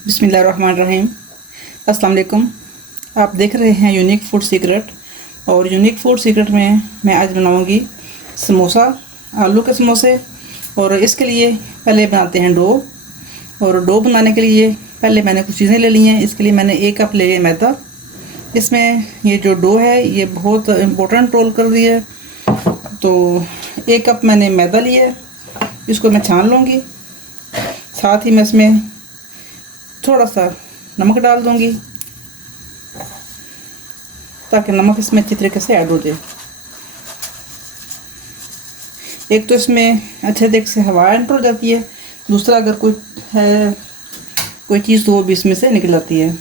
बिस्मिल्लाहिर्रहमानिर्रहीम। अस्सलाम वालेकुम। आप देख रहे हैं यूनिक फूड सीक्रेट। और यूनिक फूड सीक्रेट में मैं आज बनाऊंगी समोसा, आलू के समोसे। और इसके लिए पहले बनाते हैं डो। और डो बनाने के लिए पहले मैंने कुछ चीज़ें ले ली हैं। इसके लिए मैंने 1 कप ले लिया मैदा। इसमें ये जो डो है ये बहुत इम्पोर्टेंट रोल कर रही है। तो 1 कप मैंने मैदा लिया है, इसको मैं छान लूँगी। साथ ही मैं इसमें थोड़ा सा नमक डाल दूँगी ताकि नमक इसमें अच्छी तरीके से ऐड हो जाए। एक तो इसमें अच्छे तरीके से हवा एंटर हो जाती है, दूसरा अगर कोई है कोई चीज़ तो वो भी इसमें से निकल आती है।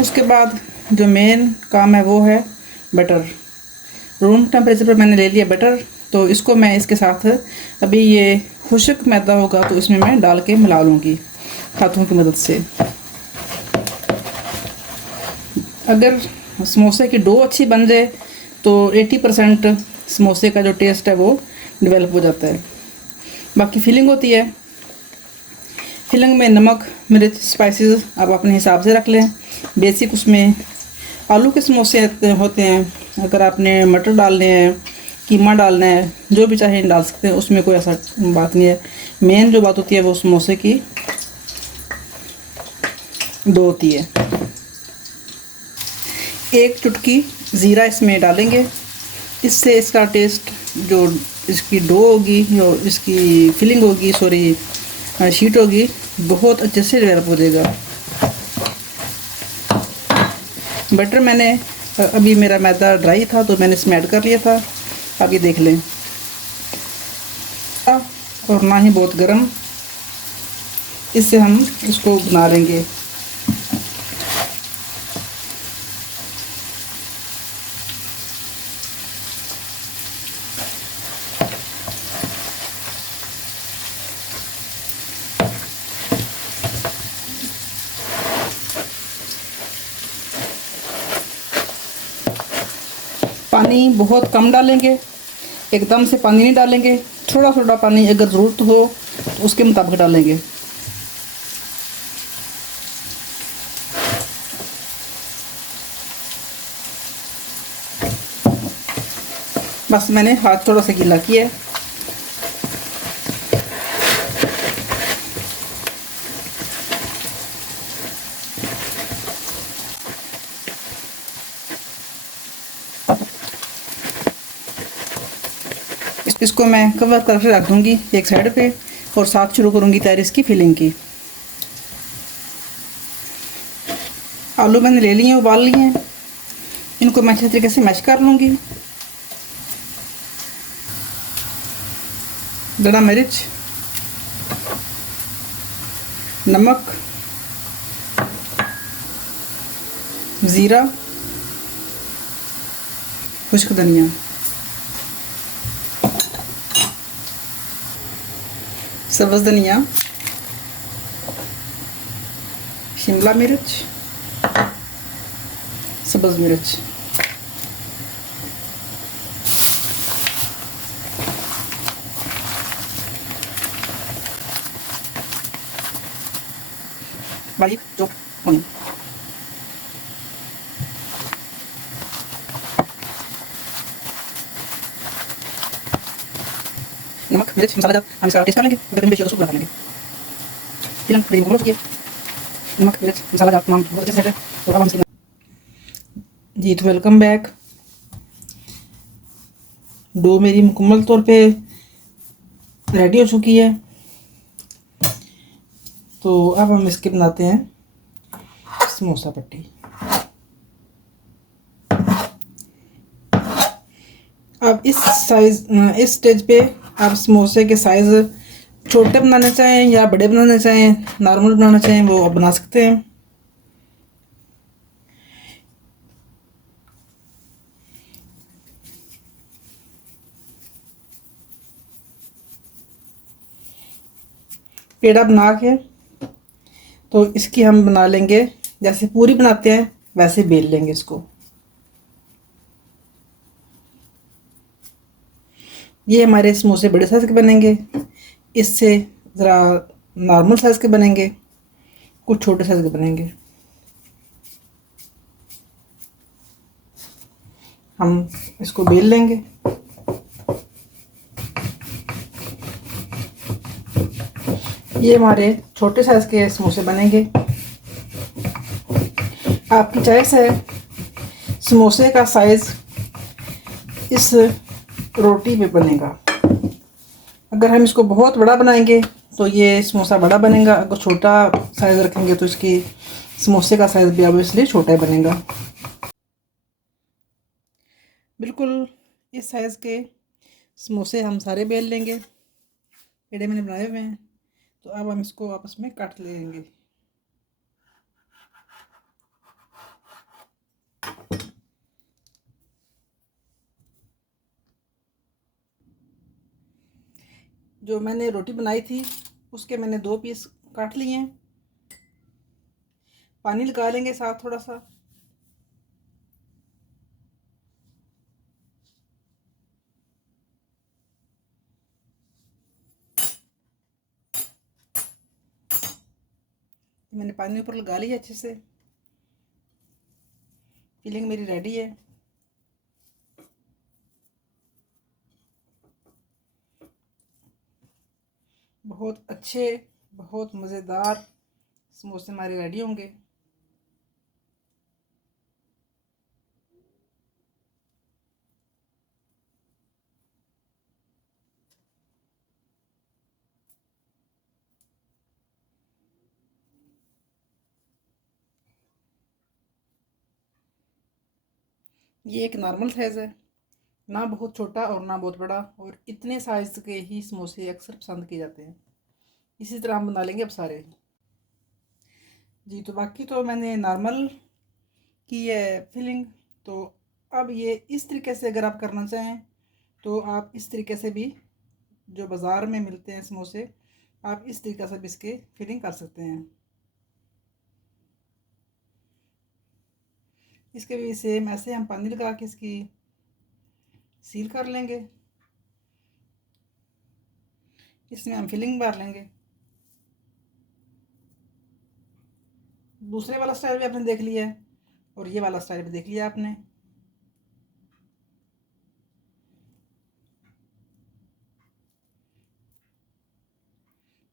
उसके बाद जो मेन काम है वो है बटर। रूम टेम्परेचर पर मैंने ले लिया बटर। तो इसको मैं इसके साथ अभी ये खुश्क मैदा होगा तो इसमें मैं डाल के मिला लूँगी हाथों की मदद से। अगर समोसे की डो अच्छी बन जाए तो 80% समोसे का जो टेस्ट है वो डेवलप हो जाता है। बाकी फिलिंग होती है, फिलिंग में नमक मिर्च स्पाइसेस आप अपने हिसाब से रख लें। बेसिक उसमें आलू के समोसे होते हैं, अगर आपने मटर डालने हैं, कीमा डालना है, जो भी चाहे डाल सकते हैं, उसमें कोई ऐसा बात नहीं है। मेन जो बात होती है वो समोसे की डो होती है। 1 चुटकी ज़ीरा इसमें डालेंगे, इससे इसका टेस्ट जो इसकी डो होगी, जो इसकी फिलिंग होगी, सॉरी शीट होगी, बहुत अच्छे से डेवलप हो जाएगा। बटर मैंने अभी मेरा मैदा ड्राई था तो मैंने इसमें ऐड कर लिया था। आप ये देख लें, और ना ही बहुत गर्म, इससे हम इसको बना लेंगे। पानी बहुत कम डालेंगे, एकदम से पानी नहीं डालेंगे, थोड़ा थोड़ा पानी अगर ज़रूरत हो तो उसके मुताबिक डालेंगे। बस मैंने हाथ थोड़ा सा गीला किया है। इसको मैं कवर करके रख दूँगी एक साइड पे और साथ शुरू करूँगी तैयारी इसकी फिलिंग की। आलू मैंने ले लिए हैं, उबाल लिए हैं, इनको मैं अच्छे तरीके से मैश कर लूँगी। दड़ा मिर्च, नमक, ज़ीरा, खुश्क धनिया, सब्ज़ धनिया, शिमला मिर्च, सब्ज़ मिर्च, बारीक चॉप ऑनियन, नमक मिर्च मसाला हम इसका टेस्ट कर लेंगे, अगर कहीं बेची हो तो उसको लगा लेंगे। फिर हम थोड़ी मुकम्मल किए नमक मिर्च मसाला तमाम बहुत अच्छे से और अब हम जी। तो वेलकम बैक। डो मेरी मुकम्मल तौर पे रेडी हो चुकी है। तो अब हम इसके बनाते हैं समोसा पट्टी। अब इस स्टेज पे आप समोसे के साइज़ छोटे बनाना चाहें या बड़े बनाना चाहें, नॉर्मल बनाना चाहें, वो आप बना सकते हैं। पेड़ा बना के तो इसकी हम बना लेंगे, जैसे पूरी बनाते हैं वैसे बेल लेंगे इसको। ये हमारे समोसे बड़े साइज़ के बनेंगे, इससे ज़रा नॉर्मल साइज़ के बनेंगे। कुछ छोटे साइज के बनेंगे। हम इसको बेल लेंगे। ये हमारे छोटे साइज के समोसे बनेंगे। आपकी चॉइस है समोसे का साइज इस रोटी पे बनेगा। अगर हम इसको बहुत बड़ा बनाएंगे तो ये समोसा बड़ा बनेगा, अगर छोटा साइज़ रखेंगे तो इसकी समोसे का साइज़ भी ऑब्वियसली छोटा ही बनेगा। बिल्कुल इस साइज़ के समोसे हम सारे बेल लेंगे। पेड़े मैंने बनाए हुए हैं, तो अब हम इसको आपस में काट लेंगे। जो मैंने रोटी बनाई थी उसके मैंने 2 पीस काट लिए हैं। पानी लगा लेंगे साथ थोड़ा सा। मैंने पानी ऊपर लगा लिया अच्छे से। फिलिंग मेरी रेडी है। बहुत अच्छे, बहुत मज़ेदार समोसे हमारे रेडी होंगे। ये एक नॉर्मल साइज़ है, ना बहुत छोटा और ना बहुत बड़ा, और इतने साइज़ के ही समोसे अक्सर पसंद किए जाते हैं। इसी तरह हम बना लेंगे अब सारे। जी, तो बाकी तो मैंने नॉर्मल की है फिलिंग। तो अब ये इस तरीके से अगर आप करना चाहें तो आप इस तरीके से भी, जो बाज़ार में मिलते हैं समोसे, आप इस तरीके से भी इसके फिलिंग कर सकते हैं। इसके भी सेम ऐसे हम पानी लगा के इसकी सील कर लेंगे। इसमें हम फिलिंग भर लेंगे। दूसरे वाला स्टाइल भी आपने देख लिया है और ये वाला स्टाइल भी देख लिया आपने।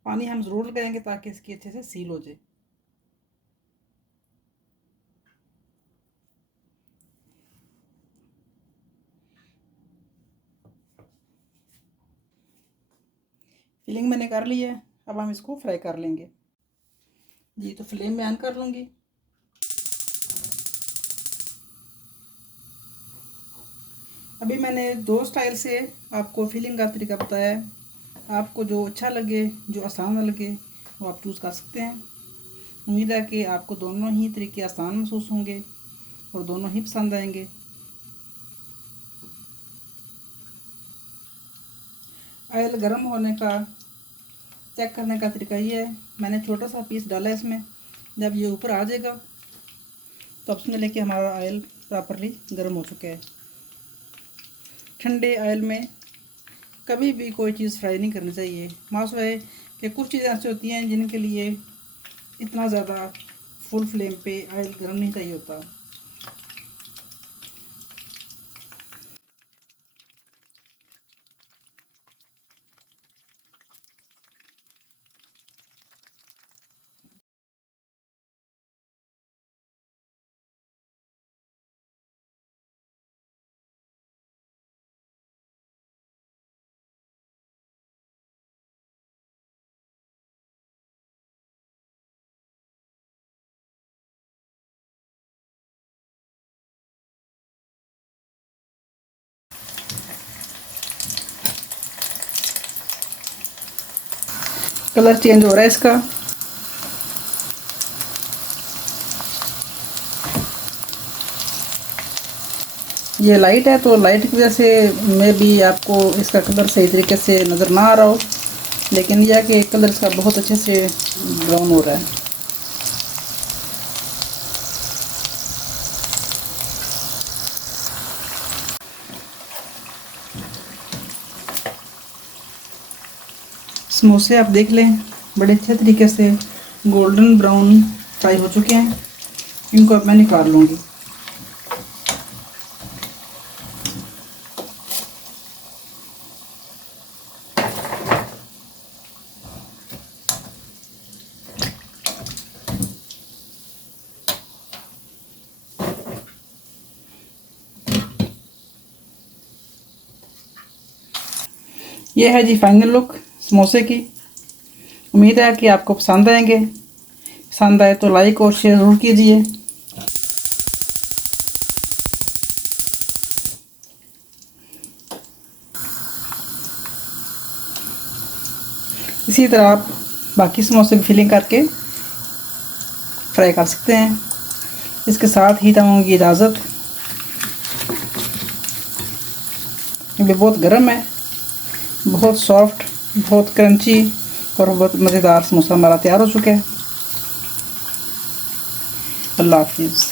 पानी हम ज़रूर लगाएंगे ताकि इसकी अच्छे से सील हो जाए। फिलिंग मैंने कर ली है, अब हम इसको फ्राई कर लेंगे। जी, तो फ्लेम में ऑन कर लूँगी। अभी मैंने 2 स्टाइल से आपको फिलिंग का तरीका बताया है। आपको जो अच्छा लगे, जो आसान लगे, वो आप चूज़ कर सकते हैं। उम्मीद है कि आपको दोनों ही तरीके आसान महसूस होंगे और दोनों ही पसंद आएंगे। ऑयल गर्म होने का चेक करने का तरीका ये है, मैंने छोटा सा पीस डाला है इसमें। जब ये ऊपर आ जाएगा तो अब समझ लें कि हमारा ऑयल प्रॉपरली गर्म हो चुका है। ठंडे ऑयल में कभी भी कोई चीज़ फ्राई नहीं करनी चाहिए। मासूम है कि कुछ चीज़ें ऐसी होती हैं जिनके लिए इतना ज़्यादा फुल फ्लेम पे ऑयल गर्म नहीं चाहिए होता। कलर चेंज हो रहा है इसका। ये लाइट है तो लाइट की वजह से मे भी आपको इसका कलर सही तरीके से नज़र ना आ रहा हो, लेकिन यह कि कलर इसका बहुत अच्छे से ब्राउन हो रहा है। समोसे आप देख लें, बड़े अच्छे तरीके से गोल्डन ब्राउन फ्राई हो चुके हैं। इनको अब मैं निकाल लूँगी। ये है जी फाइनल लुक समोसे की। उम्मीद है कि आपको पसंद आएंगे। पसंद आए तो लाइक और शेयर ज़रूर कीजिए। इसी तरह आप बाकी समोसे भी फिलिंग करके फ्राई कर सकते हैं। इसके साथ ही दूँगी इजाज़त। ये बहुत गर्म है, बहुत सॉफ्ट, बहुत क्रंची और बहुत मज़ेदार समोसा हमारा तैयार हो चुका है। अल्लाह हाफिज़।